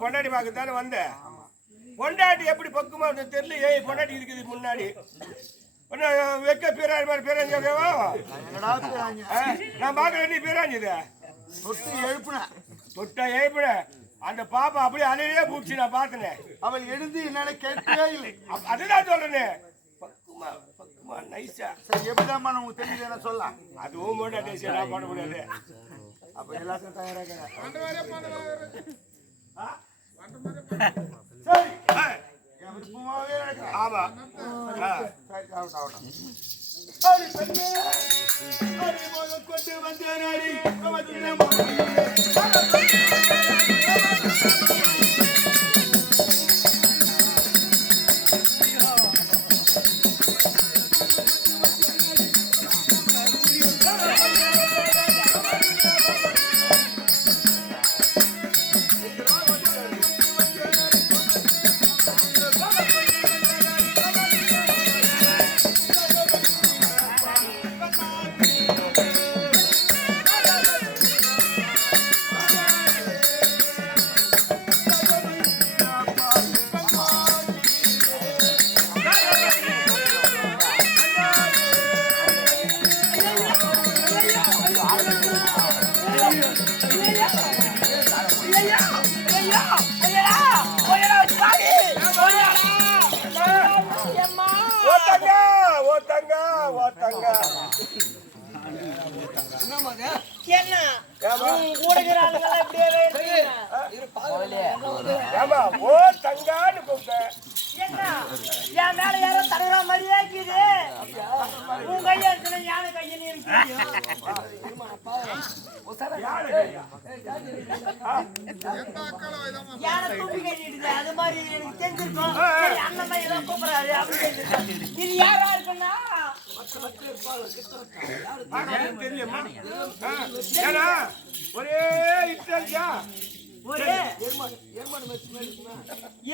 பொண்டாட்டி பார்க்க தானே வந்தேன். பொண்டாட்டி எப்படி பக்குமா தெரியல. ஏய் பொண்டாட்டி இருக்குது முன்னாடி வெக்க பேராணி மாதிரி பேராஞ்சாவா நான் பார்க்கல. நீ பேராஞ்சுத தொட்டா எழுப்புன அந்த பாப்பா அப்படியே அலையிலே பூச்சி நான் பார்த்தனே. அவள் எழுந்து என்னால கேட்கவே இல்லை. அதுதான் சொல்றேனே பக்குமா பக்குமா நைஸா. சரி எப்படிதான் உங்களுக்கு தெரியுது என்ன சொல்லலாம். அதுவும் பொண்டாட்டி நான் பண்ண முடியாது. அப்ப எல்லாத்தையும் தயாராக கொண்டு வந்தேன்.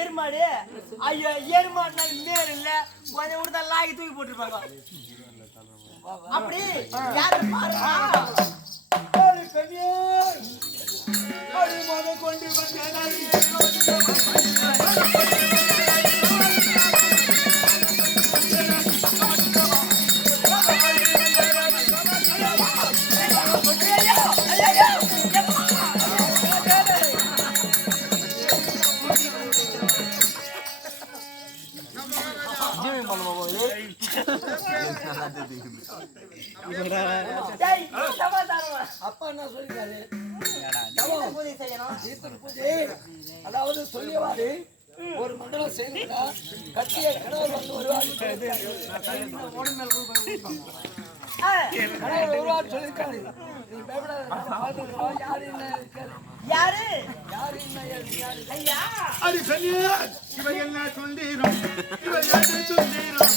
எருமாடு ஐயோ எருமாடு மேல் இல்ல கொஞ்சம் கூட லாகி தூக்கி போட்டுருப்பாங்க. அப்படி யாரு பாருங்க கொண்டு என்ன சொல்லிருக்காரு? பூஜை செய்யணும். தீர்த்தம் பூஜை அதாவது சொல்லியவாறு ஒரு மண்டலம் செய்துவிட்டா கட்டிய கணவர் வந்து வருவார் கணவர் வருவார் சொல்லியிருக்காரு. நீ பயப்படாத, யாரு என்ன இருக்காரு, யாரு யாரு என்ன யாரு ஐயா அது சொல்லியா இவ என்ன சொல்லிரும் இவ என்ன சொல்லிரும்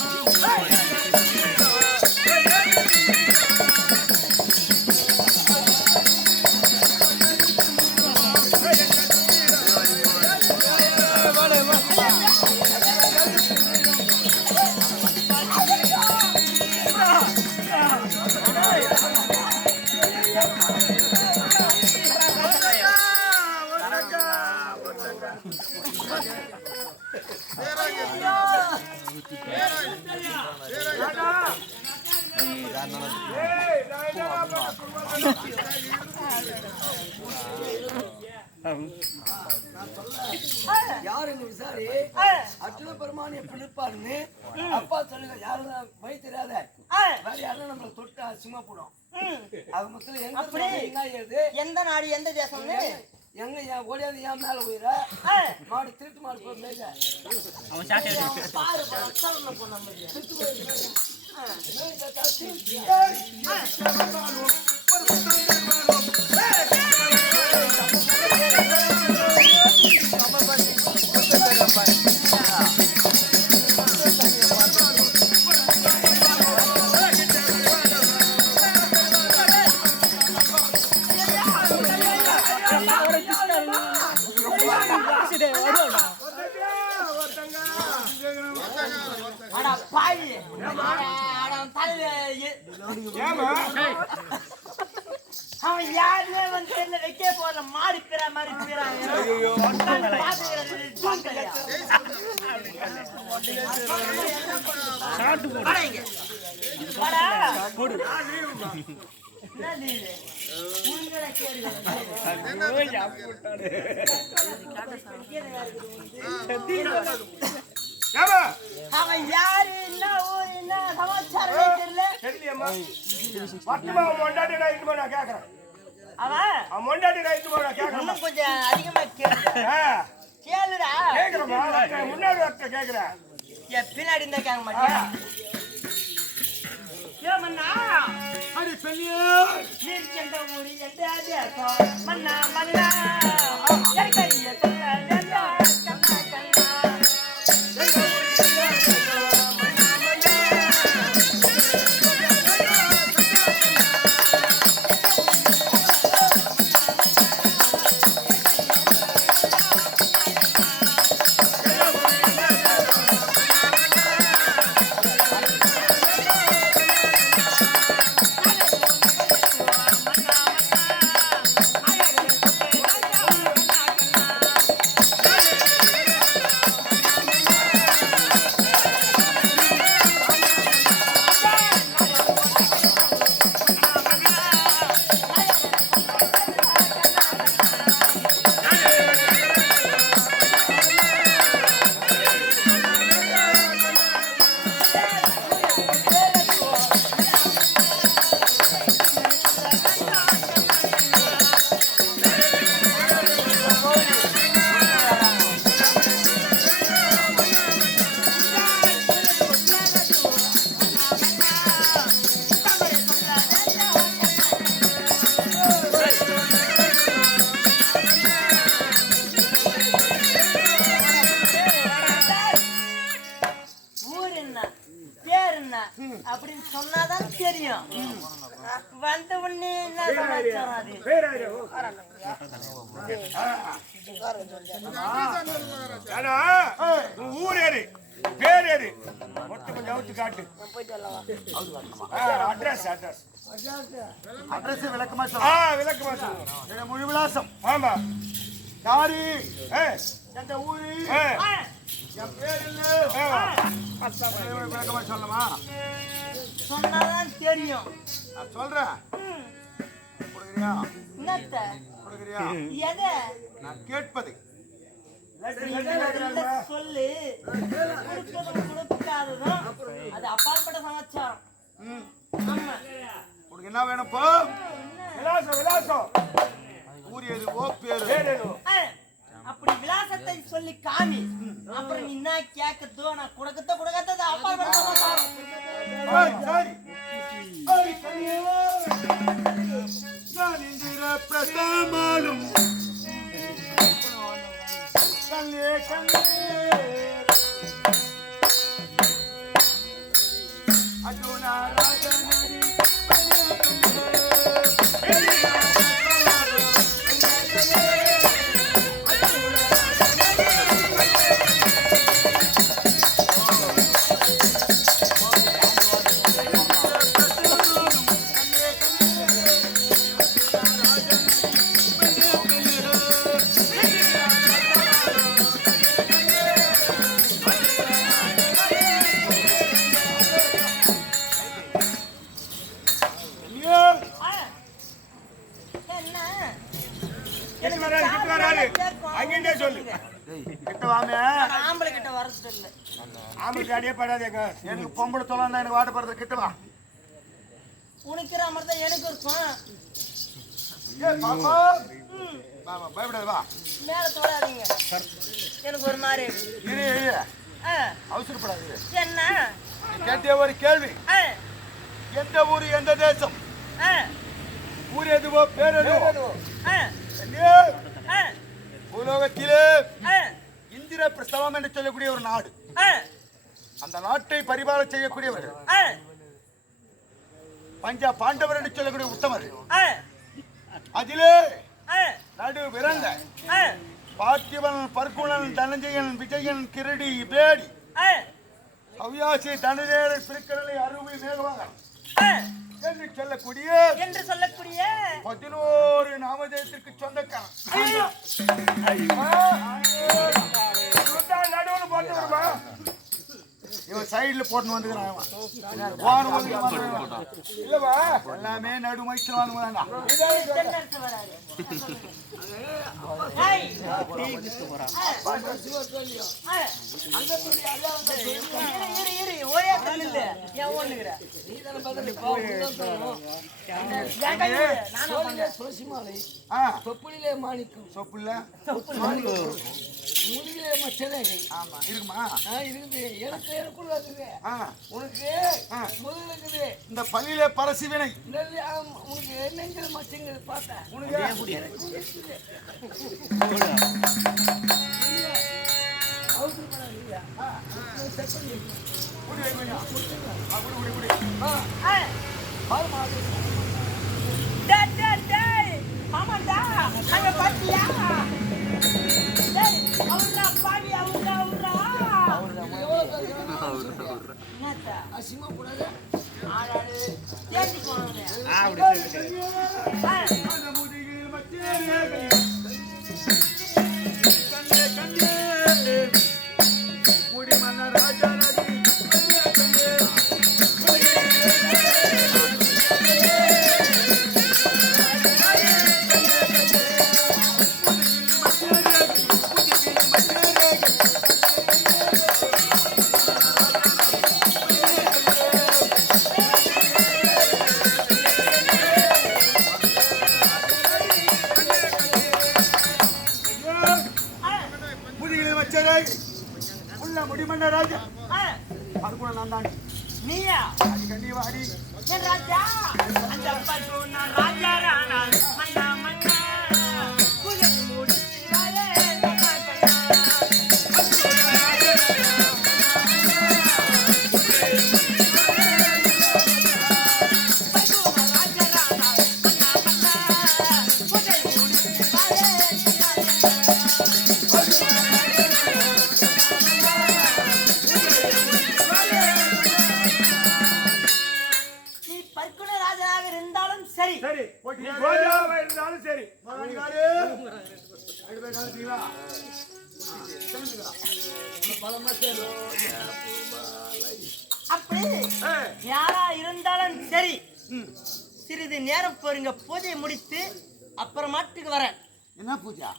யாருன்னு விசாரி அர்ஜுன பெருமான் எப்படி இருப்பாருன்னு அப்பா சொல்லுங்க. யாரும் வழி தெரியாத வேற யாரும் நம்மள தொட்டு அசிங்கமா போடும். அது மொத்தம் எங்க ஏது எந்த நாடு எந்த தேசம்னு எங்க என் ஓடியாது என் மேல போயிட மாடு திருட்டு மாடு போய் மேய்க்க பாரு போன திருட்டு போய் அவன் யாருமே வந்து என்ன வைக்க போற மாடு பிற மாதிரி அவன் யாரு என்ன ஊர் என்ன சமாச்சாரமே தெரியல. தெரியலையம்மா பட்டுமா மொண்டாட்டி நான் இட்டு நான் கேட்கறேன். அவன் மொண்டாட்டி நான் இட்டு நான் கேட்கறேன். இன்னும் கொஞ்சம் அதிகமா கேளுடா. கேட்கறமா முன்னாடி ஒருத்த கேட்கறேன். பின்னாடி இருந்தா கேட்க மாட்டியா? ஏமண்ணா அது சொல்லியா நீர் சென்ற ஊரி எந்த மன்னா மன்னா கைய சொல்ல கண்ணா கண்ணா அப்படின்னு சொன்னாதான் தெரியும். வந்த உடனே என்ன சமாச்சாரம் அது? ஊர் ஏறு பேர் ஏறு மொத்தம் கொஞ்சம் அவுத்து காட்டு. அட்ரஸ் அட்ரஸ் அட்ரஸ் விளக்கமா விளக்கமா சொல்லுங்க. முழு விலாசம். ஆமா யாரு எந்த ஊரு என் பேர் இல்ல விளக்கமா சொல்லமா சொன்னாதான் தெரியும். நான் சொல்றேன். கொடுக்குறியா? என்னத்த கொடுக்குறியா? எதை நான் கேட்பது சொல்லு. கொடுப்பதும் கொடுக்காததும் அது அப்பாற்பட்ட சமாச்சாரம். ஆமா உனக்கு என்ன வேணும்? போ. விலாசம் விலாசம் கூறியது ஓ பேரு பேரேனோ அப்படி விலாசத்தை சொல்லி காமி அப்புறம் நீ என்ன கேட்கதோ நான் கொடுக்கத்தது அப்பா சரி நான் இந்திர பிரதமாலும் கண்ணே கண்ணே அர்ஜுனா ராஜனரி அங்கே சொல்லு கிட்ட வாமே ஆம்பளை கிட்ட வரது இல்ல ஆம்பளை அடியே படாதேங்க எனக்கு பொம்பளை தொலைன்னா எனக்கு வாட்ட போறது கிட்ட வா உனக்கிற மாதிரி தான் எனக்கு இருக்கும் ஏ பாப்பா பாப்பா பயப்படாத வா மேல தொடாதீங்க எனக்கு ஒரு மாதிரி இரு அவசரப்படாது என்ன நீ கேட்டிய ஒரு கேள்வி எந்த ஊரு எந்த தேசம் ஊர் எதுவோ பேர் எதுவோ பூலோகத்திலே இந்திர பிரசவம் என்று சொல்லக்கூடிய ஒரு நாடு அந்த நாட்டை பரிபாலனை செய்யக்கூடியவர்கள் பஞ்ச பாண்டவர் என்று சொல்லக்கூடிய உத்தமர்கள் அதிலே நடு விரண்ட பார்த்திபன் பர்குணன் தனஞ்சயன் விஜயன் கிரடி பேடி சவ்யாசி தனதேரன் பிரிக்கடலை அருவி மேகவாகன் என்று சொல்லக்கூடிய 11 நாமதேயத்திற்கு சொந்தக்காரன் நடுவில் போட்டு வருமா இவன் சைடுல போட்டு வந்துக்கிறான் இல்லவா எல்லாமே நடு மைச்சு வாங்குவாங்க ஒரே தள்ளு இல்ல ஏன் ஒண்ணுகிற துளசிமாலை ஆ தொப்புளிலே மாணிக்கம் சொப்புல முதுகிலே மச்சரேகை ஆமா இருக்குமா இருக்குது எனக்குள்ள இருக்குது ஆ உனக்கு முதுகுல இருக்குது இந்த பள்ளியிலே பரசி வினை உனக்கு நெஞ்சல் மச்சங்கள் பார்த்தேன் ஆமாண்டா அங்க பாத்தியா அவரா பாவி அவரா என்னத்த அசிமா கூடாது ஆடாடு தேடி போனவனே முடிமன்ன ராஜா அதுக்குள்ள நான் தான் நீயா அடி கண்டிப்பா அடி என் ராஜா அந்த பட்டு நான் ராஜா ராணா மன்னா மன்னா புகழ் முடிவாலே சரி சரி ரோஜாவா இருந்தாலும் சரி அப்படி யாரா இருந்தாலும் சரி சிறிது நேரம் போறீங்க பூஜையை முடித்து அப்புறமாட்டுக்கு வரேன். என்ன பூஜா?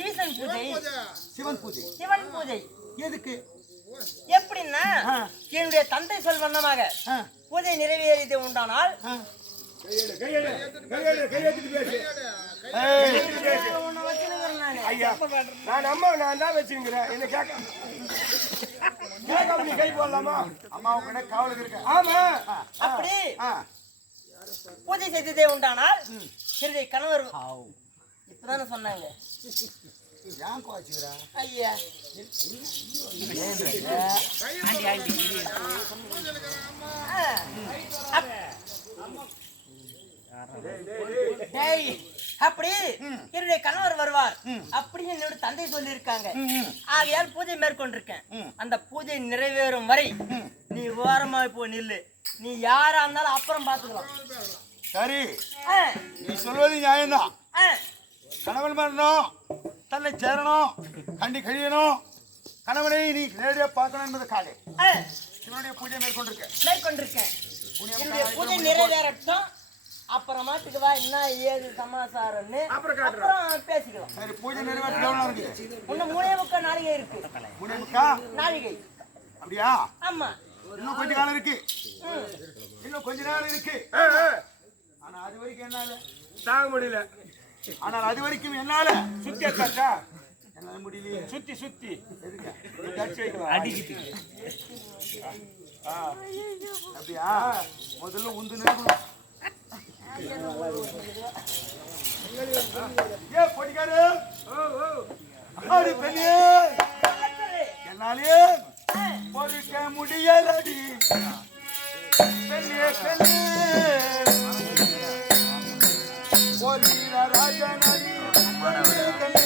ஈசன் பூஜை, சிவன் பூஜை. சிவன் பூஜை எதுக்கு? எப்படின்னா என்னுடைய தந்தை சொல் வண்ணமாக பூஜை நிறைவேறியது உண்டானால் கையெழுத்து பேசு. ஏய், உன்னை வச்சிருக்கிறேன் நானு. ஐயா, நான் அம்மா நான் தான் வச்சுக்கிறேன். என்ன கேட்காம நீ கை போடலாமா? அம்மா உங்க காவலுக்கு இருக்க. ஆமா. அப்படி ஆ, பூஜை செய்ததே உண்டானால் சிறிது கணவர் இப்பதானே சொன்னாங்க. ஏன் கோச்சுக்கிறா? ஐயா டேய், அப்படி என்னுடைய கணவர் வருவார் அப்படின்னு என்னோட தந்தை சொல்லி இருக்காங்க. ஆகையால் பூஜை மேற்கொண்டிருக்கேன். அந்த பூஜை நிறைவேறும் வரை நீ ஓரமா போ நில்லு. நீ யாரா இருந்தாலும் அப்புறம் பாத்துக்கலாம். சரி, ஆ, நீ சொல்வது நியாயம்தான். ஆ, கணவன் மரணம் தன்னை சேரணும், கண்டி கழியணும், கணவனை நீ நேரடியாக பார்க்கணும் என்பதற்காக ஆ, இவனுடைய பூஜை மேற்கொண்டிருக்க. மேற்கொண்டிருக்கேன். என்னுடைய பூஜை நிறைவேறட்டும். அப்புறமாட்டுக்கு வா என்ன ஏது சமாசாரம்னு அப்புறம் பேசிக்கலாம். சரி, பூஜை நிறைவேற்ற எவ்வளோ இருக்கு? இன்னும் 3.25 நாளிகை இருக்கு. 3.25 நாளிகை. அப்படியா? ஆமா. இன்னும் கொஞ்ச காலம் இருக்கு. இன்னும் கொஞ்ச நாள் இருக்கு. ஆனா அது வரைக்கும் என்னால தாங்க முடியல. ஆனால் அது வரைக்கும் என்னால சுத்தி எடுத்தாச்சா? என்னால முடியலையே. சுத்தி சுத்தி எதுக்கு? தச்சு வைக்கலாம். அடிக்குது. அப்படியா? முதல்ல உந்து நிற்கணும். ஏ பொடிக்காரு, அடி பெண்ணே, என்னாலே பொறுக்க முடியலடி பெண்ணே பெண்ணே, ஒரு ராஜனடி பெண்ணே பெண்ணே.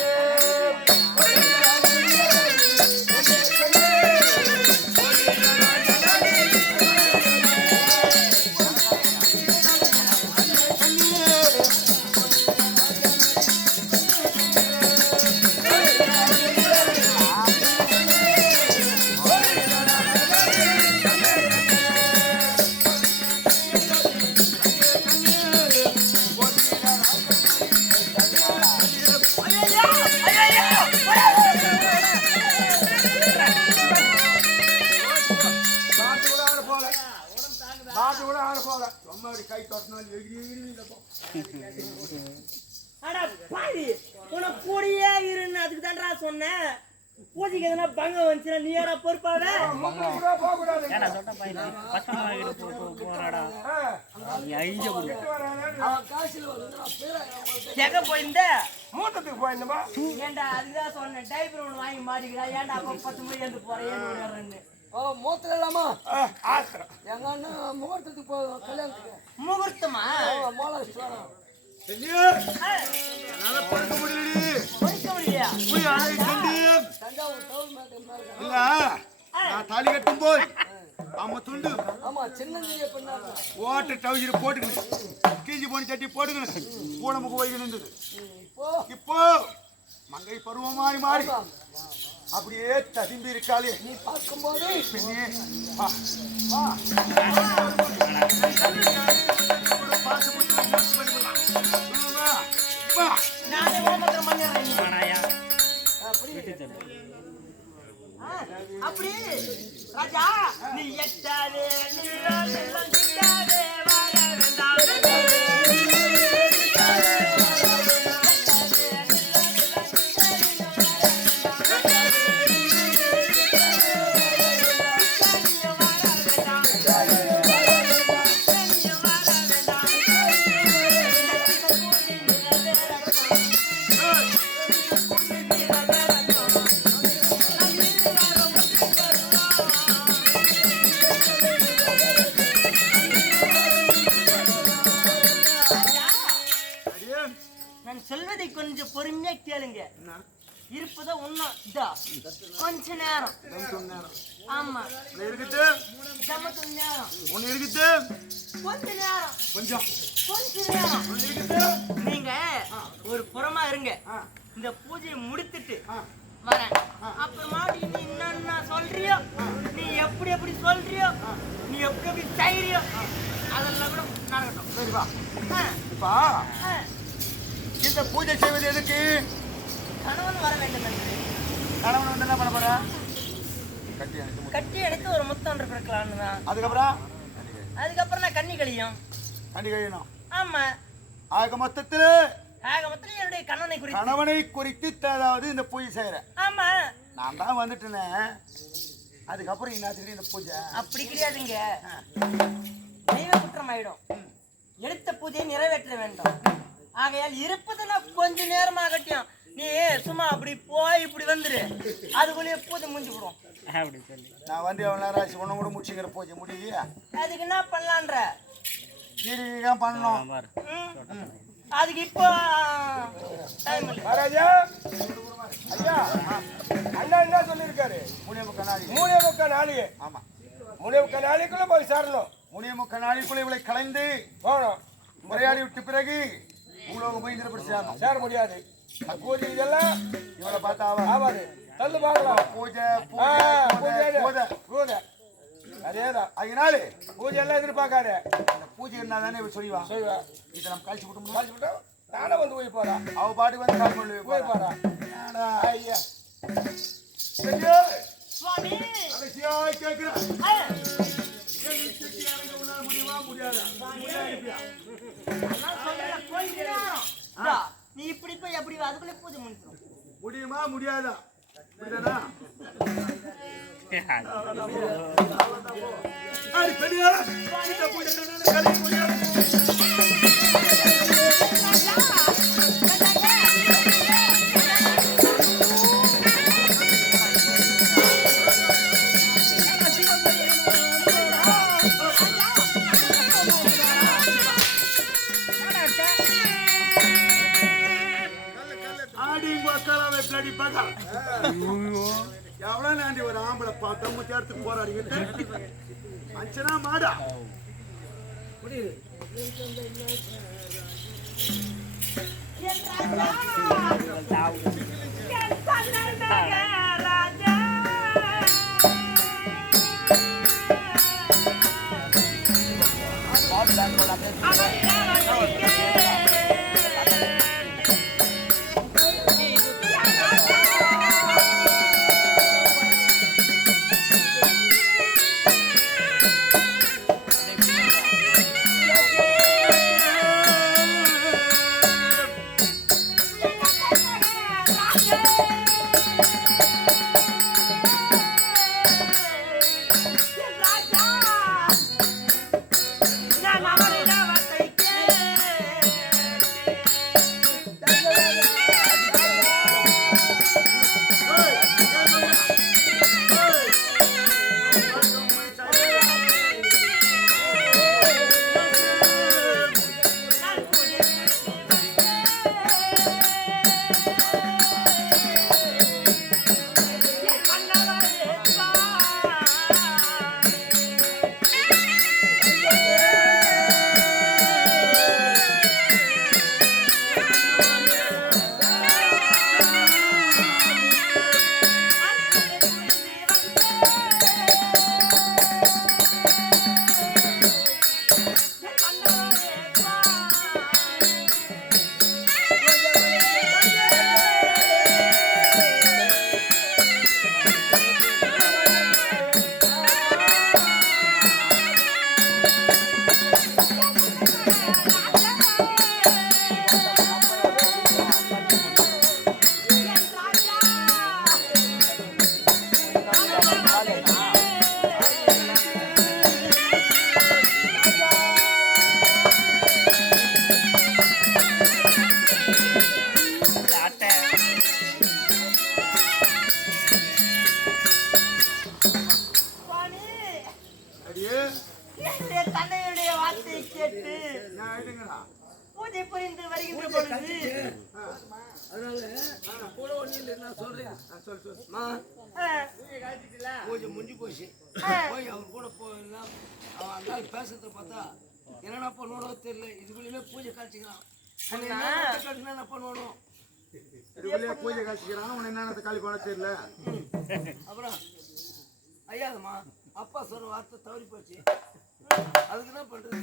கை தொட்டினாலும் அட பாவி, உனக்கு கூடயே இருன்னு அதுக்கு தான்டா சொன்னேன். பூஜைக்கு எதனா பங்கம் வந்துச்சுன்னா நீ ஏடா பொறுப்பாவே? எங்க போயிருந்த? மூத்தத்துக்கு போயிருந்தமா? ஏன்டா அதுதான் சொன்னேன். டைப்பர் ஒண்ணு வாங்கி மாட்டிக்கிறா. ஏன்டா அப்ப 10 மணி எழுந்து போறேன்னு. ஓ மூத்திரம் இல்லாமா ஆத்திரம். எங்க அண்ணன் முகூர்த்தத்துக்கு போதும் கல்யாணத்துக்கு. முகூர்த்தமா? மோலாஸ்வரம் என்னால பொறுக்க முடியலடி. பொறுக்க முடியலையா? போய் அழகை கண்டு தஞ்சாவூர் டவுன் மேட்டர். இல்ல, நான் தாலி கட்டும் போய் அம்மா துண்டு ஆமா சின்னஞ்சிறிய பெண்ணாங்க ஓட்ட டவுசர் போட்டுக்கணும், கீஞ்சி போன சட்டி போட்டுக்கணும், பூனமுக்கு போய் நின்றது. இப்போ மங்கை பருவமாய் மாறி அப்படியே ததும்பி இருக்காளே நீ பார்க்கும்போது பெண்ணே, வா வா பார்த்து முடிச்சு பண்ணிக்கலாம். வா வா. நானே ஓமத்திரம் பண்ணிடுறேன். அப்படி ராஜா நீ எட்டாதே நில்லாதே கிட்டாதே வாழ வேண்டாம். நான் சொல்வதை கொஞ்சம் பொறுமையா கேளுங்க. இருப்பதா ஒண்ணும் கொஞ்ச நேரம். ஆமா இருக்குது சமத்து நேரம். ஒண்ணு இருக்குது கொஞ்ச நேரம். கொஞ்சம் கொஞ்ச நேரம் இருக்குது. நீங்க ஒரு புறமா இருங்க. இந்த பூஜையை முடித்துட்டு வரேன். அப்புறமா நீ என்ன சொல்றியோ, நீ எப்படி எப்படி சொல்றியோ, நீ எப்படி எப்படி செய்யறியோ அதெல்லாம் கூட நடக்கட்டும். சரி வா. இப்பா இந்த பூஜை செய்வது எதுக்கு? கணவன் வர வேண்டும் என்று. கணவன் வந்து என்ன பண்ண போற? கட்டி எடுத்து ஒரு முத்தம் கொடுக்கலான்னு தான். அதுக்கப்புறம் அதுக்கப்புறம் நான் கண்ணி கழியும். கண்டி கழியணும். ஆமா. ஆக மொத்தத்துல என்னுடைய கணவனை குறித்து அதாவது இந்த பூஜை செய்யறேன். ஆமா. நான் தான் வந்துட்டேனே, அதுக்கப்புறம் என்ன இந்த பூஜை அப்படி கிடையாதுங்க. தெய்வ குற்றம் ஆயிடும். எடுத்த பூஜையை நிறைவேற்ற வேண்டும். ஆகையால் இருப்பதுன்னா கொஞ்ச நேரமாகட்டும். நீ சும்மா அப்படி போய் இப்படி வந்துரு, அதுக்குள்ளேயே பூஜை முடிஞ்சு விடும். நான் வந்து எவ்வளவு நேரம் ஆச்சு ஒண்ணு கூட முடிச்சுக்கிற பூஜை முடியலையா? அதுக்கு என்ன பண்ணலான்ற தான் பண்ணணும். அதுக்கு இப்போ டைம் இல்லை. மகாராஜா ஐயா, அண்ணா என்ன சொல்லியிருக்காரு? 3:45 நாளி. ஆமா, 3:45 நாளைக்குள்ள போய் சேரணும். 3:45 நாளைக்குள்ள இவளை கலைந்து போகணும். உரையாடி விட்ட பிறகு உலகம் போய் இதில் சேரணும். சேர முடியாது. பூஜை இதெல்லாம் இவளை பார்த்தா ஆவாது. தள்ளு பார்க்கலாம். பூஜை பூஜை அதேதான். அதனால பூஜை எல்லாம் எதிர்பார்க்காத. அந்த பூஜை என்ன தானே சொல்லுவா செய்வா. இதை நம்ம கழிச்சு விட்டோம். காய்ச்சி விட்டோம். நானே வந்து போய் போறா. அவ பாட்டுக்கு வந்து கால் பண்ணி போய் போறா. ஐயா சுவாமி கேட்கிறேன். நீ இப்படி போய் எப்படி அதுக்குள்ளே பூஜை முடிச்சிடும். முடியுமா முடியாதா? எவ்வளவு நாண்டி ஒரு ஆம்பளை பார்த்தா தேர்த்துக்கு போராடிக்கிட்டு அஞ்சனா மாடா தன்னையுடைய வார்த்தையை கேட்டு பூஜை புரிந்து வருகின்ற பொழுது அதனால கூட ஒண்ணு நான் சொல்றேன். பூஜை முடிஞ்சு போச்சு. போய் அவர் கூட போனா அவன் அந்த பேசுறத பார்த்தா என்னென்ன பண்ணுவானோ தெரியல. இதுக்குள்ளேயுமே பூஜை காய்ச்சிக்கிறான். என்ன பண்ணுவானோ பூஜை காய்ச்சிக்கிறான். உன்னை என்னென்ன காலி பண்ண தெரியல. அப்புறம் ஐயாதம்மா அப்பா சொல்ற வார்த்தை தவறி போச்சு. அதுக்கு என்ன பண்றது?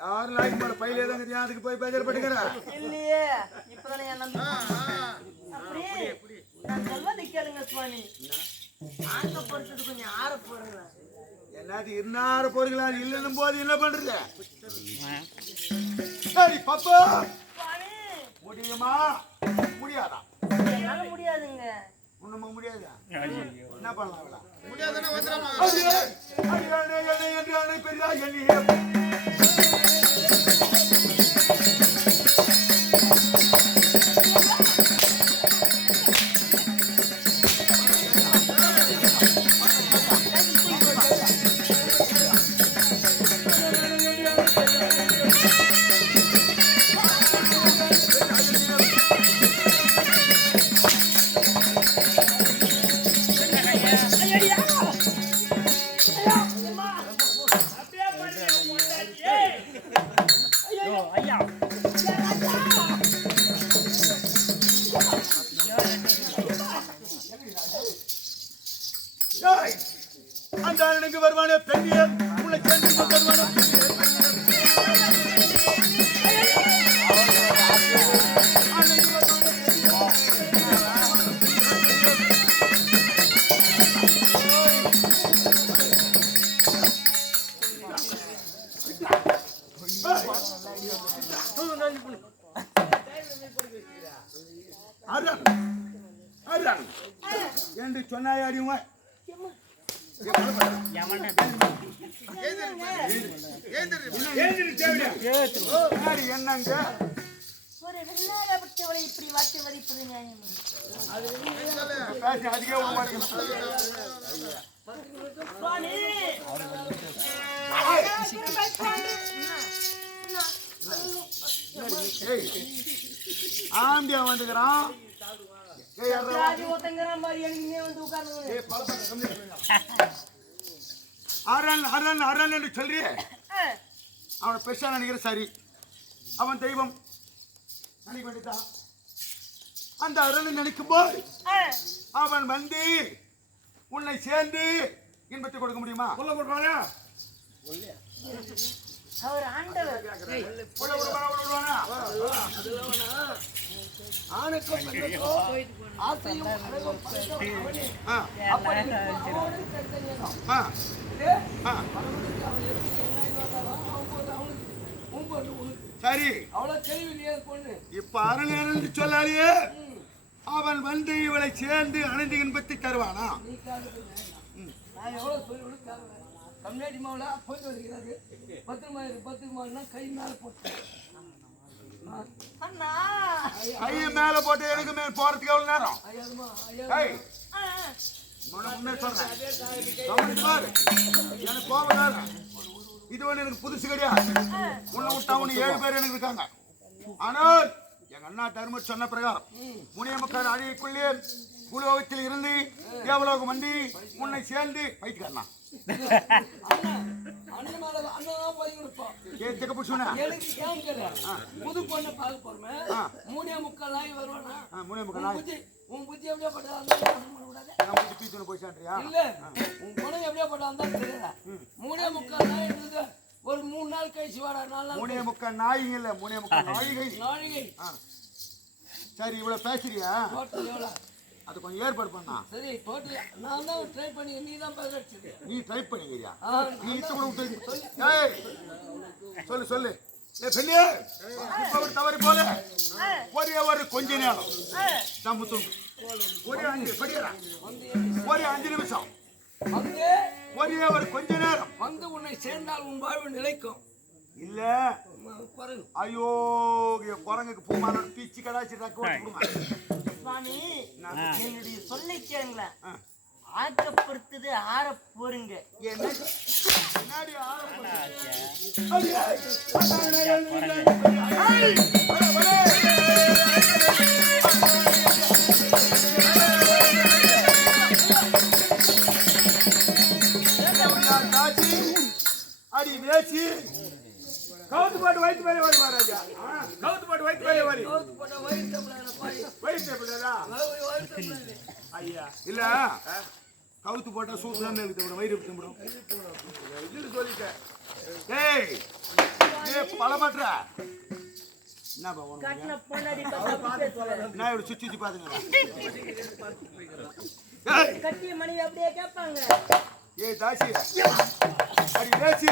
யாரும் லாய்க்கு போட பையில ஏதாவது அதுக்கு போய் பேஜர்பட்டுக்கிற இல்லையே. இப்பதானே என் நம்பி அப்படி நான் சொல்வதை கேளுங்க சுவாமி. ஆங்க பொறுத்தது கொஞ்சம் ஆற போறேன். எல்லாத்தையும் இன்னார போறீங்களா இல்லைன்னும் போது என்ன பண்றது? சரி பாப்பா முடியுமா முடியாதா? என்னால முடியாதுங்க. ஒண்ணுமா முடியாதா? என்ன பண்ணலாம்? பெரியா எண்ணியே அந்த எனக்கு வருவானே பெரிய உன்னை சேர்ந்து வருவானே என்று சொன்னாய் அடிமை என்னங்க ஒரு வெள்ளாடப்பட்டவளை இப்படி வாட்டி வதைப்பது நியாயமா? அதுக்கே சுவாமி ஆம்பியா வந்துக்கிறான் ஒருத்தங்கிறான் மாதிரி எனக்கு வந்து உட்கார்ந்து அரண் அரண் அரண் என்று சொல்றியே அவனை பெருசா நினைக்கிற சரி அவன் தெய்வம் நினைக்க வேண்டியதான் அந்த அரண் நினைக்கும் போது அவன் வந்து உன்னை சேர்ந்து இன்பத்தை கொடுக்க முடியுமா? சொல்ல கொடுப்பானா? அவர் ஆண்டவர் ஆணுக்கும் பெண்ணுக்கும் ஆசையும் அழகும் படைத்தவன் அவனே. அப்படி அவனோடு சேர்த்தேனோ. இதே அவனுக்கு அவன் எப்படி என்ன வந்தாலும் அவன் போது உனக்கு சரி அவ்வளவு கேள்வி இல்லையா பொண்ணு? இப்ப அருள் என்று சொல்லாரியே அவன் வந்து இவளை சேர்ந்து அணைந்து இன்பத்தை தருவானா? நீ காலத்துல நான் எவ்வளவு சொல்லி கொடுக்காங்க கம்யூனிட்டி மாவுல போயிட்டு வருகிறாரு 10 மாடுனா கை மேல போட்டு அண்ணா கையை மேல போட்டு எனக்கு மேல போறதுக்கு எவ்வளவு நேரம்? ஐயாதுமா ஏய், முன்னே சொல்றேன் கவனிச்சு பாரு. எனக்கு கோபம் வேற. இது ஒண்ணு எனக்கு புதுசு கிடையாது. உன்னை விட்டா உன்னை 7 பேர் எனக்கு இருக்காங்க. ஆனால் எங்க அண்ணா தர்மர் சொன்ன பிரகாரம் முனியமக்கார் அழியக்குள்ளே பூலோகத்தில் இருந்து தேவலோகம் வந்து உன்னை சேர்ந்து வைத்துக்காரனா ஏத்துக்க புடிச்சுனா எனக்கு ஏன் கேளு புது பொண்ணு பார்க்க போறமே 3.25 நாய் வருவானா 3.25 நாய் உன் புத்தி எப்படியா பட்டா அந்த நான் புத்தி பீச்சுன போய்ச்சான்றியா இல்ல உன் குணம் எப்படியா பட்டா அந்த தெரியல 3.25 நாய் இருந்தது ஒரு 3 நாள் கழிச்சு வாடா 4 நாள் 3.25 நாய் இல்ல 3.25 நாழிகை சரி இவ்வளவு பேசுறியா டோட்டல் எவ்வளவு அது கொஞ்சம் ஏற்பாடு பண்ணா சரி டோட்டல் நான் தான் ட்ரை பண்ணி நீ தான் பேசுறது நீ ட்ரை பண்ணிக்கிறியா நீ இத்த கூட விட்டு சொல்லு சொல்லு ஏ பெண்ணே இப்ப ஒரு தவறு போல ஒரே கொஞ்ச நேரம் நான் முத்துண்டு ஒரே 5 படிக்கிறா ஒரே 5 நிமிஷம் வந்து ஒரே கொஞ்ச நேரம் வந்து உன்னை சேர்ந்தால் உன் வாழ்வு நிலைக்கும் இல்ல குரங்கு ஐயோ குரங்குக்கு பூமான பீச்சு கடாச்சி சுவாமி என்னுடைய சொல்லை கேளுங்களேன் ஆக்கப்படுத்தது ஆற போருங்க என்னடி அடி வேசி கவுத்து போட்டு வயிற்று மேலே வரும் மகாராஜா. கவுத்து போட்டு வயிற்று மேலே வரி வயிற்று எப்படிடா ஐயா இல்ல கவுத்து போட்டா சூப்பு தான் இருக்குது வயிறு திம்பிடும் இது சொல்லிட்டேன். ஏய் ஏ பலமாட்ற என்னப்பா உனக்கு கட்டின பொண்டாடி பார்த்தா நான் இப்படி சுத்தி பாத்துங்க கட்டிய மணி அப்படியே கேட்பாங்க ஏய் தாசி அடி பேசி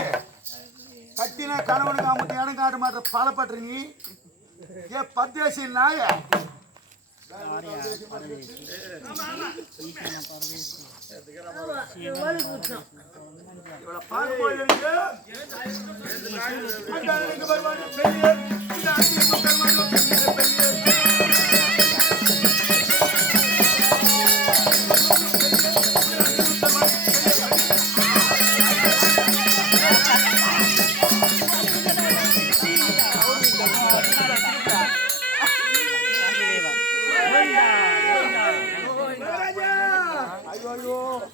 கட்டினா கணவனுக்கு அம்மத்து இடம் காட்ட மாட்ட பாலப்பட்டு நீ ஏ பத்தேசி நாய இவளை பார்க்கும்போது எனக்கு வருவாங்க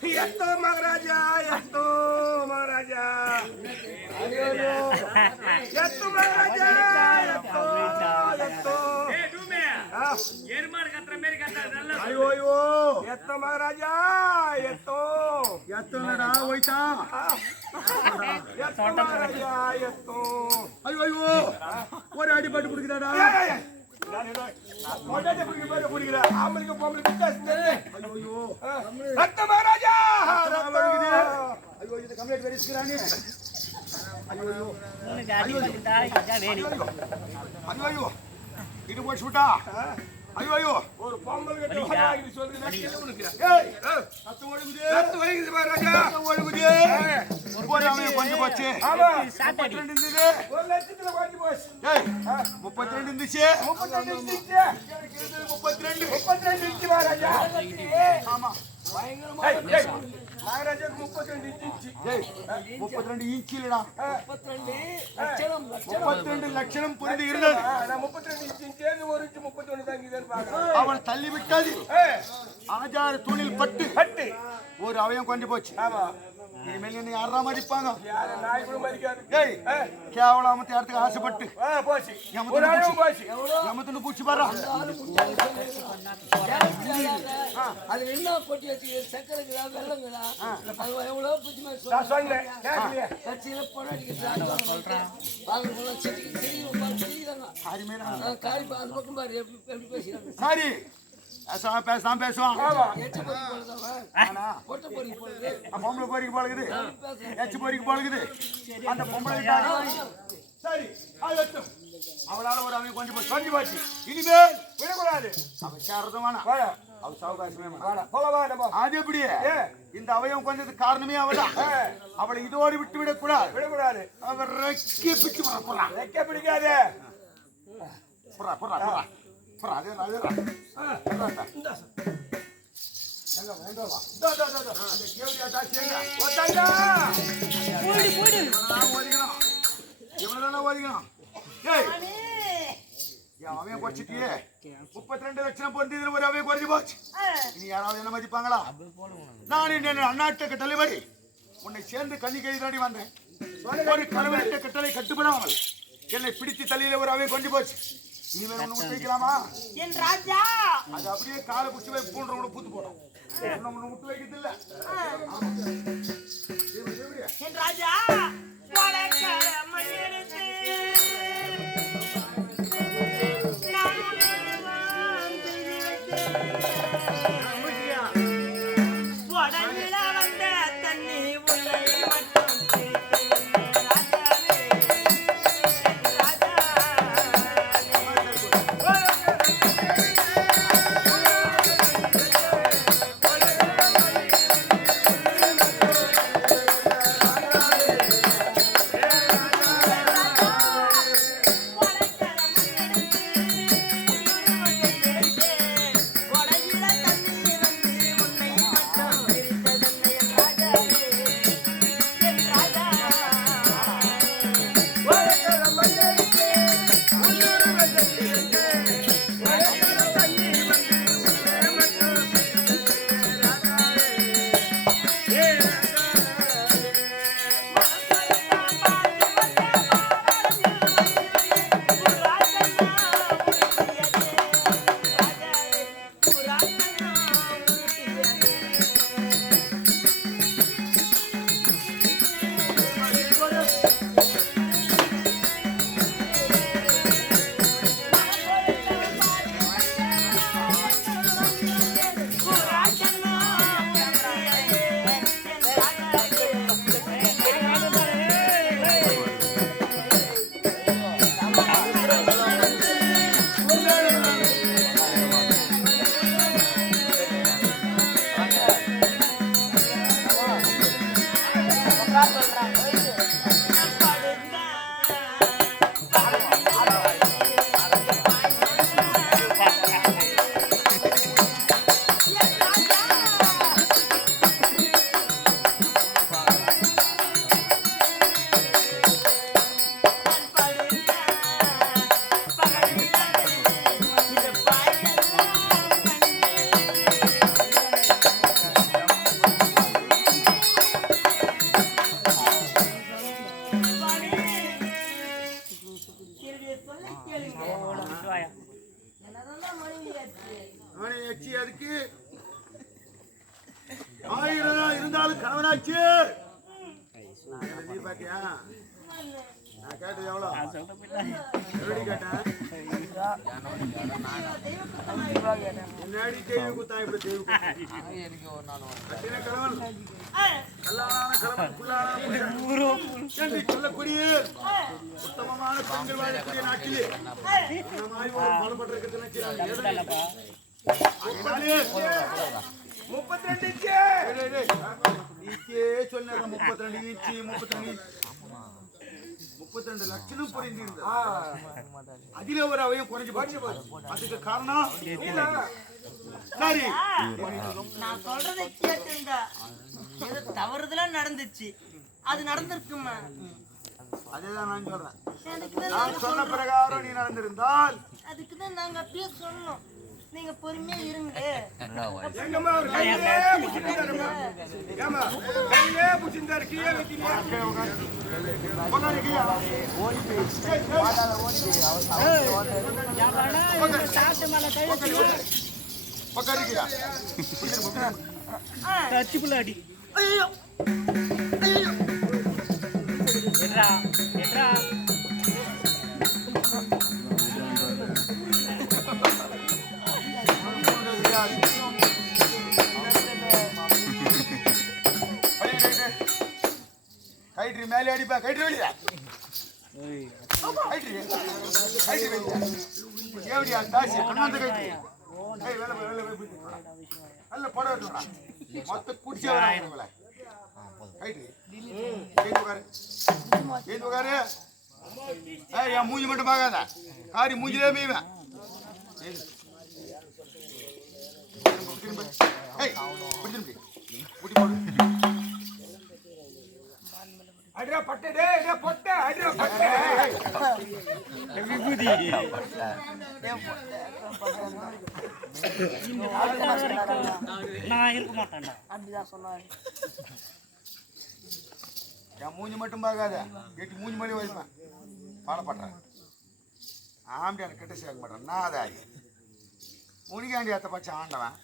பெரிய மகாராஜா எத்தோ மகாராஜா எத்து மகாராஜா எத்தோ எத்தோ எருமாடு கத்துற மாதிரி கத்துற நல்ல ஐயோ எத்தோ மகாராஜா எத்தோ எத்தனடா போய்ட்டா எத்தோ மகாராஜா எத்தோ ஐயோ ஒரு அடிபட்டு குடிக்கிறாடா ஆம்பளைக்கு பொம்பளைக்கு வித்தியாசம் தெரியல. ரத்த மகாராஜா ஐயோ இது கம்ப்ளைண்ட் வெரிஸ்கிறானே ஐயோ இது போய் சுட்டா ஐயோ ஒரு பொம்பளை கிட்ட வாங்கி சொல்லி ஏய் ரத்த ஒழுகுது மகாராஜா ஒழுகுது ஒரு அவன் கொஞ்சம் போச்சு ஆமா 32 இருந்தது 1,00,000 வாங்கி போச்சு ஏய் 32 இருந்துச்சு 32 இருந்துச்சு 32 இருந்துச்சு மகாராஜா ஆமா மகாராஜாக்கு 32 இருந்துச்சு ஏய் 32 இன்ச் இல்லடா 32 லட்சம் புரிந்து இருந்தது நான் 32 இருந்துச்சு ஒரு இன்ச் 31 தான் இங்கன்னு பாக்குறேன் அவள் தள்ளி விட்டது ஆஜார துணில் பட்டு பட்டு ஒரு அவயம் கொண்டு போச்சு ஆமா இனிமேல் என்ன யாரா மதிப்பாங்க யார நாய் கூட மதிக்காது ஏய் கேவலாம தேர்த்துக்கு ஆசைப்பட்டு போச்சு ஒரு ஆளும் போச்சு எமத்துன்னு பூச்சி பாரா அது என்ன கொட்டி வச்சு சக்கரைங்களா வெள்ளங்களா அது எவ்வளவு புத்தி மாதிரி நான் சொன்னேன் கேட்கலையே கட்சியில போராடிக்கிறாங்க காரி அந்த பக்கம் பாரு எப்படி பேசுறாங்க சாரி பேசாம பேசுவான் எச்ச பொறி போடுறவன் பொட்டை பொறி போடுறது பொம்பளை பொறிக்கு போலகுது எச்சு பொறிக்கு போலகுது அந்த பொம்பளை சரி அது வெட்டும் அவளால ஒரு அவன் கொஞ்சம் போச்சு இனிமேல் விடக்கூடாது அவன் சேர்றதும் வேணாம் அவன் சாவகாசமே அது எப்படி இந்த அவயம் கொஞ்சத்துக்கு காரணமே அவதான் அவளை இதோடு விட்டு விடக்கூடாது அவன் ரெக்கி பிடிச்சு போறான் ரெக்க பிடிக்காது அவன் குறைச்சிட்டியே 32 லட்சம் பொருந்தது ஒரு அவையை குறைஞ்சு போச்சு இனி யாராவது என்ன மதிப்பாங்களா நான் அந்நாட்டு தலைவரி உன்னை சேர்ந்து கண்ணி கை தாண்டி வந்தேன் ஒரு கணவனுக்கு கட்டளை கட்டுப்படாமல் என்னை பிடித்து தலையில ஒரு அவை கொண்டு போச்சு இனிமேல் ஒண்ணு விட்டு வைக்கலாமா என் ராஜா அது அப்படியே காலை குச்சி போய் பூன்ற கூட பூத்து போடும் ஒண்ணு விட்டு வைக்கிறது இல்ல என் ராஜா மணியெடுத்து மனைவியாச்சு அதுக்கு 1000 இருந்தாலும் கணவனாச்சு. நீ பாத்தியா? நான் கேட்டது எவ்வளோ? எப்படி கேட்டேன்? முன்னாடி தெய்வ குத்தா இப்படி தெய்வ கணவன் கல்லான கணவன் சொல்லக்கூடிய உத்தமமான பெண்கள் வாழக்கூடிய நாட்டிலே பலப்பட்டிருக்கிறது 32 சொன்ன 32 இன்ச்சு 32 லட்சம் புரிந்திருந்தது. அதிலே ஒரு அவையும் குறைஞ்சு போச்சு. அதுக்கு காரணம் சரி நான் சொல்றதை கேட்டுங்க. ஏதோ தவறுதெல்லாம் நடந்துச்சு. அது நடந்திருக்குமா? அதேதான் நான் சொல்றேன். நான் சொன்ன பிரகாரம் நீ நடந்திருந்தால் அதுக்குதான் நாங்க அப்படியே சொன்னோம். நீங்க பொறுமையா இருங்க. எங்கம்மா ஒரு கையிலே புடிச்சிட்டாருமா? ஏமா கையிலே புடிச்சிட்டாரு கீழே வெட்டிங்க. உட்காருக்கியா? உட்காருக்கியா? கச்சி புள்ளாடி. ஐயோ ஐயோ எட்ரா எட்ரா கைட்ரி மேலே அடிப்பா. கைட்ரி வெளியா? கைட்ரி கைட்ரி வெளியா? ஏவடியா தாசி அண்ணாந்த கைட்ரி. ஏய் வேலை வேலை போய் நல்ல படம் எடுத்துடா. மொத்த குடிச்சே வராங்கங்கள. கைட்ரி ஏந்து உட்காரு. ஏந்து உட்காரு. ஏய் என் மூஞ்சி மட்டும் பார்க்காத. காரி மூஞ்சிலே மீவேன். ஏய் புடிச்சு புடி போடு. அடடா பட்டே டேய் பொட்டை அடடா பட்டே விபூதி நான் இருக்க மாட்டேன்டா. அப்படிதான் சொன்னாரு. என் மூஞ்சி மட்டும் பார்க்காத. எட்டு மூஞ்சி மாதிரி வைப்பேன். பாடப்படுறேன். ஆம்பி எனக்கு கிட்ட சேர்க்க மாட்டேன். நான் அதாயி முனிகாண்டி அத்தை பச்சை ஆண்டவன்.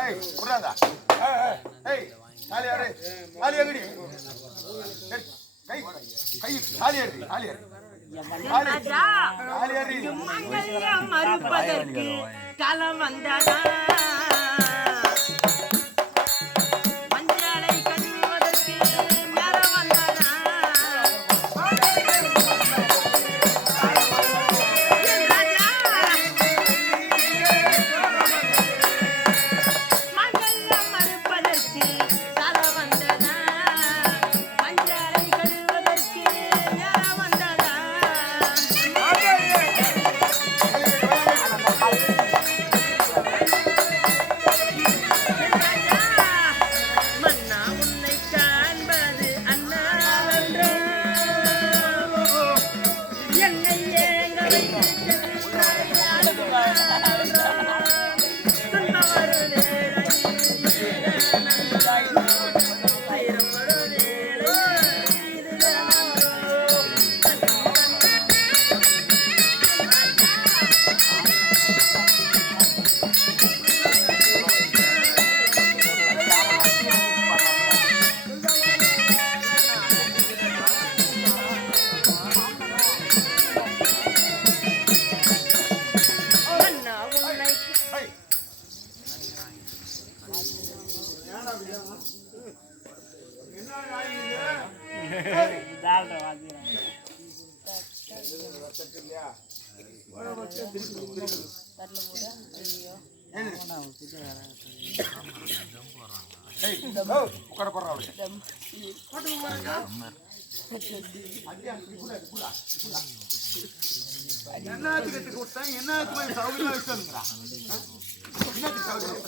ஏய் புரியாதா? ஏய் காலி யாரு? காலி எங்கடி? கை கை காலி ஏறி காலி ஏறி காலி ஏறி மறுப்பதற்கு காலம் வந்ததா? மஞ்சளை கழுவுவதற்கு நேரம் வந்ததா? மஞ்சள் மறுப்பதற்கு காலம் வந்ததா? மஞ்சளை கழுவுவதற்கு நேரம் வந்ததா? மன்னா உன்னை காண்பது அண்ணாவென்றோ என்னை ஏங்க வைத்து துன்பம் ஒரு வேளை ஆயிரம் ஒரு வேளை மன்னா உன்னை உட்கார போடுறா என்னத்துக்கு கொடுத்தேன்? என்னத்துக்கு சௌகரியமா வச்சுருந்தா? என்னத்துக்கு சௌகரியம்?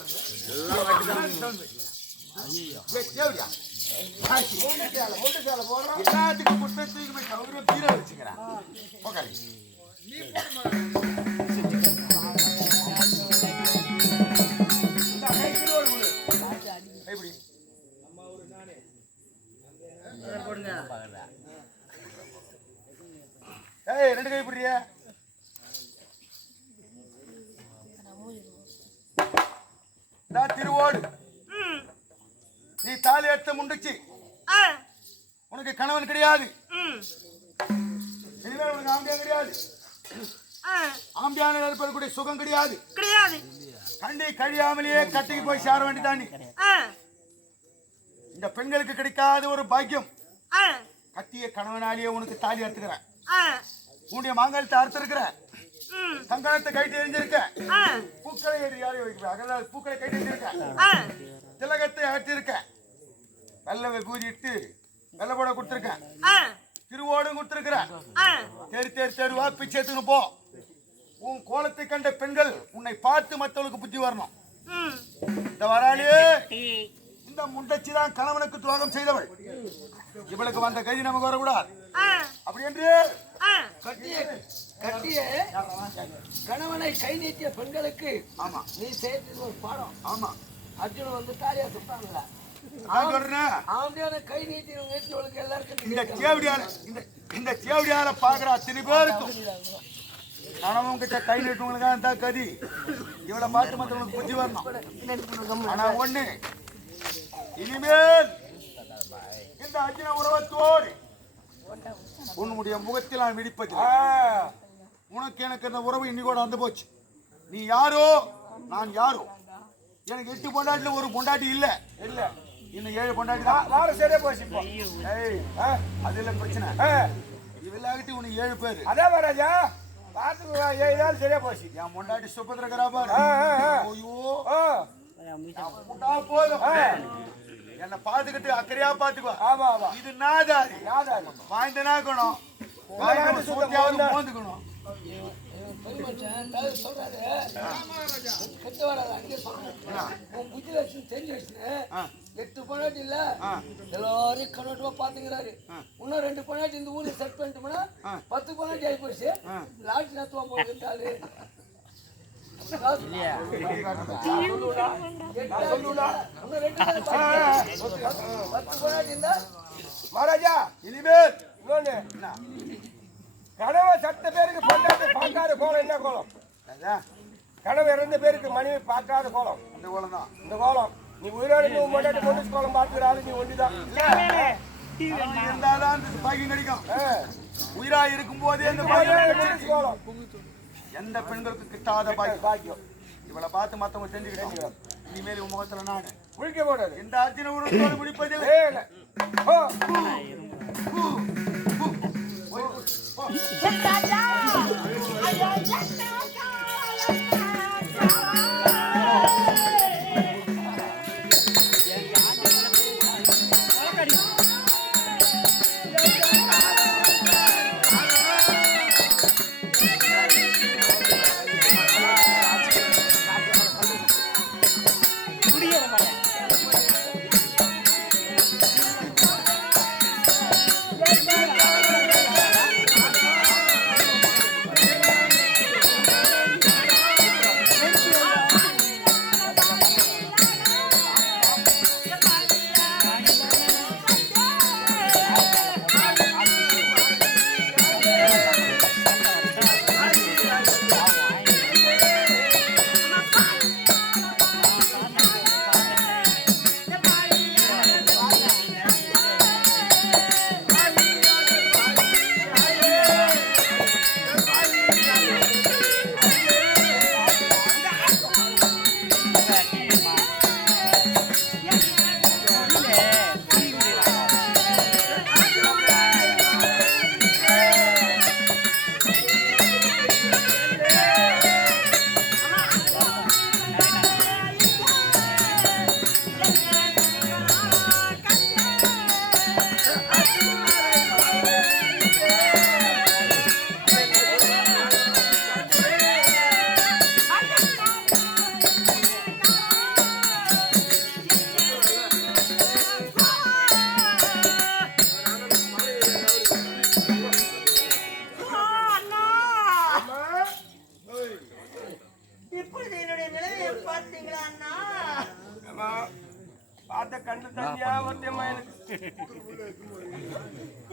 எல்லாத்துக்கும் கொடுத்தேன். சௌகரியம் தீர வச்சுக்கிறேன். முண்டச்சி உனக்கு கணவன் கிடையாது. இனிமேல் உனக்கு ஆம்பியான் கிடையாது. ஆம்பியான இருப்பதற்குரிய சுகம் கிடையாது. கண்டி கழியாமலேயே கட்டிக்கு போய் சேர வேண்டியதான். இந்த பெண்களுக்கு கிடைக்காத ஒரு பாக்கியம். கட்டிய கணவனாலேயே உனக்கு தாலி அறுத்துக்கிறேன். உன்னுடைய மாங்கல்யத்தை அறுத்திருக்கிறேன். கங்கணத்தை கைட்டு எரிஞ்சிருக்க. பூக்களை வைக்கிறேன். பூக்களை கைட்டு எரிஞ்சிருக்க. திலகத்தை அகற்றிருக்க. வெள்ளை பூஜிட்டு வெள்ளை போட கொடுத்துருக்கேன். திருவோடும் கொடுத்திருக்கிறேன். தெருவா பிச்சை எடுத்துன்னு போ. உன் கோலத்தை கண்ட பெண்கள் உன்னை பார்த்து மற்றவர்களுக்கு புத்தி வரணும். இந்த வராளே இந்த முண்டச்சி தான் கணவனுக்கு துரோகம் செய்தவள். இவளுக்கு வந்த கைதி நமக்கு வரக்கூடாது. அப்படி என்று கட்டிய கணவனை கை நீட்டிய பெண்களுக்கு ஆமா நீ சேர்த்தது ஒரு பாடம். ஆமா அர்ஜுன் வந்து தாலியா சுட்டாங்கல்ல, கை நீட்டினவங்களுக்கு எல்லாருக்கும் இந்த சேவடியால பாக்குற அத்தனை பேருக்கும் கணவன் கிட்ட கை நீட்டவங்களுக்கு இருந்தா கதி. இவளை மாட்டு மற்றவங்களுக்கு புத்தி வரணும். ஆனா ஒண்ணு, இனிமேல் இந்த அர்ஜுன உறவத்தோடு உன்னுடைய முகத்தில் நான் விடிப்பது. உனக்கு எனக்கு இந்த உறவு இன்னைக்கோட வந்து போச்சு. நீ யாரோ நான் யாரோ. எனக்கு 8 பொண்டாட்டில ஒரு பொண்டாட்டி இல்ல இல்ல இன்னும் 7 பொண்டாட்டி தான். சரியா போச்சு. அது இல்ல பிரச்சனை. இவளாகிட்டு உனக்கு 7 பேரு. அதான் ராஜா பாத்து 7 நாள் சரியா போச்சு. என் பொண்டாட்டி சுபத்திரகரா பாரு. ஐயோ போதும். என்ன பாத்துக்கிட்டு அக்கறையா பாத்துக்கோ. இது நாதாரி வாய்ந்த நாக்கணும். போந்துக்கணும். சொல்றாரு கெட்ட வராது. அங்கே சொல்றேன் புத்தி வச்சு தெரிஞ்சு வச்சுன்னு 8 பொண்டாட்டி இல்ல எல்லாரும் கண்ணோட்டமா பாத்துக்கிறாரு. இன்னும் 2 பொண்டாட்டி இந்த ஊர்ல செட் பண்ணிட்டோம்னா 10 பொண்டாட்டி ஆகி போச்சு. லாட்சி நத்துவா போட்டாரு. மகாராஜா இனிமேல் கனவை சட்ட பேருக்கு பொண்டாட்டி பார்க்காத கோலம் என்ன கோலம்? கனவு 2 பேருக்கு மனைவி பார்க்காத கோலம் இந்த கோலம் தான். இந்த கோலம் நீ உயிரோடு நீ பொண்டாட்டி பொண்ணு கோலம் பார்க்கிறாரு. நீ ஒண்டிதான் இருந்தாதான் பாக்கியம் கிடைக்கும். உயிரா இருக்கும் போதே இந்த கோலம் எந்த பெண்களுக்கு கிட்டாத பாக்கியம். இவளை பார்த்து மத்தவங்க தெரிஞ்சுக்கிட்டாங்க. இனிமேல் உன் முகத்துல நான் முழிக்க போடாது. இந்த அர்ஜுன உறவோடு முடிப்பதில்லை.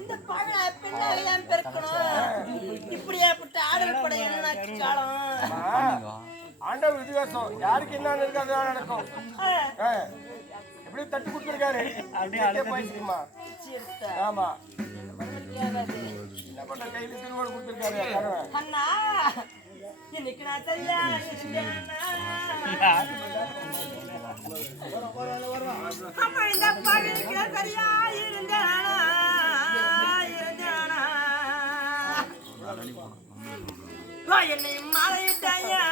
இந்த பழ பின்னால ஏன் பெருக்கணும்? இப்படியாப்பட்ட ஆடல் படை என்ன காலம்? ஆண்டவர் விதிவாசம் யாருக்கு என்ன இருக்காது நடக்கும். அப்படியே தட்டி கொடுத்துருக்காரு. அப்படியே போயிடுச்சுமா. ஆமா. என்ன பண்ற கையில திருவோடு கொடுத்துருக்காரு. அண்ணா இன்னைக்கு நான் சரியா இருந்தேனா அம்மா இந்த பகலுக்கு சரியா இருந்தேனா என்னை மறையிட்டாயா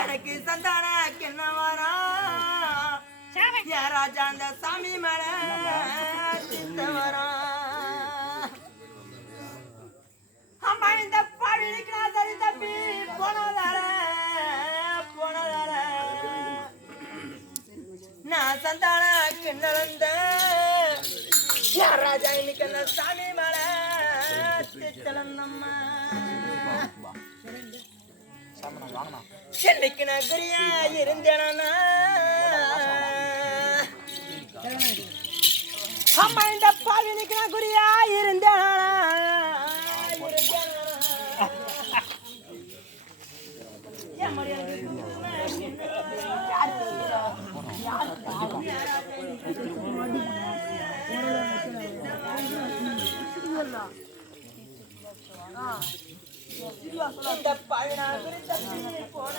எனக்கு சந்தான என்ன வரா ராஜா அந்த சாமி மேல சித்த வரா அம்மா இந்த பழனிக்கு நான் சரி தப்பி போனதால நான் சந்தான கிண்ணந்த ராஜா இன்னைக்கு அந்த சாமி மேல சித்தலந்தம்மா என்னைக்கு நான் குறியா இருந்தேனா அம்மா இந்த பாவினிக்கு நான் குறியா இருந்தேனா இந்த பழனா போன